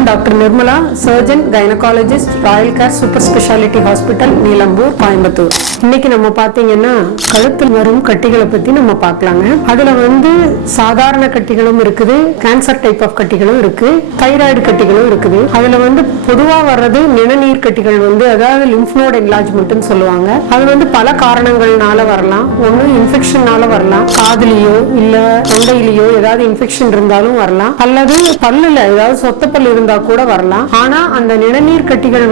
நான் doctor Nirmala, surgeon gynaecologist, Royal care super speciality hospital, Neelambur, Coimbatore. இன்னைக்கு நம்ம பாத்தீங்கன்னா கழுத்தில் வரும் கட்டிகளை பத்தி நம்ம பார்க்கலாங்க. அதுல சாதாரண கட்டிகளும் இருக்குது, கேன்சர் டைப் ஆஃப் கட்டிகளும் இருக்கு, தைராய்டு கட்டிகளும் இருக்குது. அதுல பொதுவா வர்றது நிணநீர் கட்டிகள் அதாவது லிம்ப் நோட் என்லார்ஜ்மென்ட்னு சொல்லுவாங்க. அது பல காரணங்கள்னால வரலாம். ஒண்ணு இன்ஃபெக்ஷனால வரலாம், காதுலயோ இல்ல தொண்டையிலயோ ஏதாவது இன்ஃபெக்ஷன் இருந்தாலும் வரலாம், அல்லது பல்லுல ஏதாவது சொத்த பல் இருந்தா கூட வரலாம். ஆனா அந்த நிணநீர் கட்டிகள்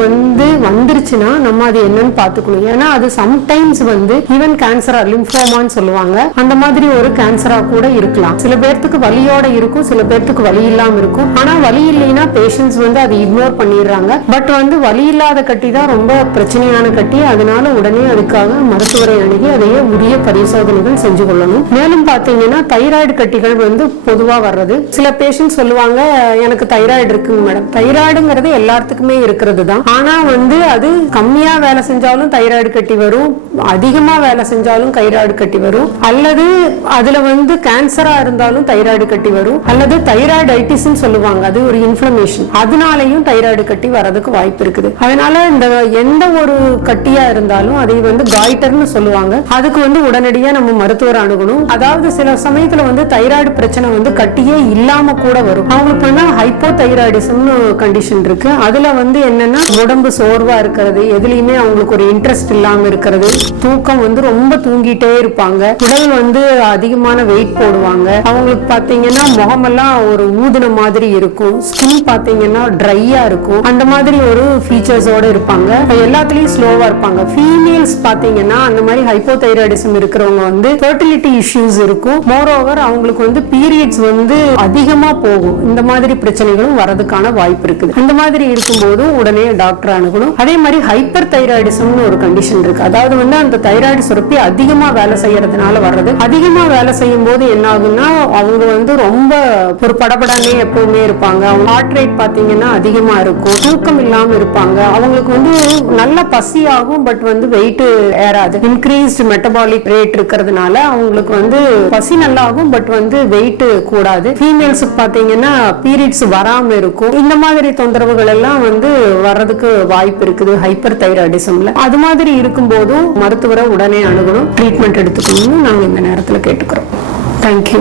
வந்துருச்சுன்னா நம்ம அது என்னன்னு பாத்துக்கணும். ஏன்னா அது சம்டைம்ஸ் ஈவன் கேன்சரா, லிம்போமான்னு சொல்லுவாங்க, அந்த மாதிரி ஒரு கேன்சரா கூட இருக்கலாம். சில பேர்த்துக்கு வலியோட இருக்கும், சில பேர்த்துக்கு வலி இல்லாம இருக்கும். ஆனா வலி இல்லைன்னா பேஷண்ட்ஸ் அதை இக்னோர் பண்ணிடுறாங்க. பட் வலி இல்லாத கட்டி தான் ரொம்ப பிரச்சனையான கட்டி. அதனால உடனே அதுக்காக மருத்துவரை அணுகி அதையே உரிய பரிசோதனைகள் செஞ்சு கொள்ளணும். மேலும் பாத்தீங்கன்னா தைராய்டு கட்டிகள் பொதுவா வர்றது. சில பேஷண்ட் சொல்லுவாங்க, எனக்கு தைராய்டு இருக்குங்க மேடம். தைராய்டுங்கிறது எல்லாத்துக்குமே இருக்கிறது தான். ஆனா அது கம்மியா வேலை செஞ்சாலும் தைராய்டு கட்டி வரும், அதிகமா வேலை செஞ்சாலும் தைராய்டு கட்டி வரும், அல்லது அதுல கேன்சரா இருந்தாலும் தைராய்டு கட்டி வரும், அல்லது தைராய்டைட்டிஸ் சொல்லுவாங்க, அது ஒரு இன்ஃப்ளமேஷன், அதனாலையும் தைராய்டு கட்டி வரதுக்கு வாய்ப்பு இருக்குது. அதனால இந்த எந்த ஒரு கட்டியா இருந்தாலும் அதை காய்டர்னு சொல்லுவாங்க. அதுக்கு உடனடியா நம்ம மருத்துவர் அணுகணும். அதாவது சில சமயத்துல தைராய்டு பிரச்சனை கட்டியே இல்லாம கூட வரும். அவங்களுக்கு ஹைப்போதைராய்டிசம்னு கண்டிஷன் இருக்கு. அதுல என்னன்னா உடம்பு சோர்வா இருக்கிறது, எதுலயுமே அவங்களுக்கு ஒரு இன்ட்ரெஸ்ட் இல்லாம இருக்கிறது, தூக்கம் ரொம்ப தூங்கிட்டே இருப்பாங்க, உடல் அதிகமான வெயிட் போடுவாங்க, அவங்களுக்கு பாத்தீங்கன்னா முகமெல்லாம் ஒரு ஊதுன மாதிரி இருக்கும், ஸ்கின் பாத்தீங்கன்னா ட்ரையா இருக்கும், அந்த மாதிரி ஒரு ஃபீச்சர்ஸோட இருப்பாங்க. எல்லாத்துலயும் ஸ்லோவா இருப்பாங்க. ஃபீமேல்ஸ் பாத்தீங்கன்னா அந்த மாதிரி ஹைப்போதைராய்டிசம் இருக்கிறவங்க ஃபெர்டிலிட்டி இஷ்யூஸ் இருக்கும். மோர் ஓவர் அவங்களுக்கு பீரியட்ஸ் அதிகமா போகும். இந்த மாதிரி பிரச்சனைகளும் வரதுக்கான வாய்ப்பு இருக்குது. இந்த மாதிரி இருக்கும்போது உடனே டாக்டர் அணுகணும். அதே மாதிரி ஹைப்பர் தைராய்டிசம்னு ஒரு கண்டிஷன் இருக்கு. அதாவது அந்த தைராய்டு சுரப்பி அதிகமா வேலை செய்யறதுனால வர்றது. அதிகமா வேலை செய்யும் போது என்ன ஆகும்னா அவங்க ரொம்ப ஒரு படபடனே எப்பவுமே இருப்பாங்க. அவங்க ஹார்ட் ரேட் பாத்தீங்கன்னா அதிகமா இருக்கும், தூக்கம் இல்லாம இருப்பாங்க, அவங்களுக்கு நல்ல பசி ஆகும், பட் வெயிட் ஏறாது. இன்க்ரீஸ்ட் மெட்டபாலிக் ரேட் இருக்கிறதுனால அவங்களுக்கு பசி நல்லா ஆகும், பட் வெயிட் கூடாது. ஃபீமேல்ஸுக்கு பாத்தீங்கன்னா பீரியட்ஸ் வராம இருக்கும். இந்த மாதிரி தொந்தரவுகள் எல்லாம் வர்றதுக்கு வாய்ப்பு இருக்குது ஹைப்பர் தைராய்டிசம்ல. அது மாதிரி இருக்கும் போதும் மருத்துவரை உடனே அணுகணும், ட்ரீட்மெண்ட் எடுத்துக்கணும்னு நாங்க இந்த நேரத்துல கேட்டுக்கிறோம். தேங்க்யூ.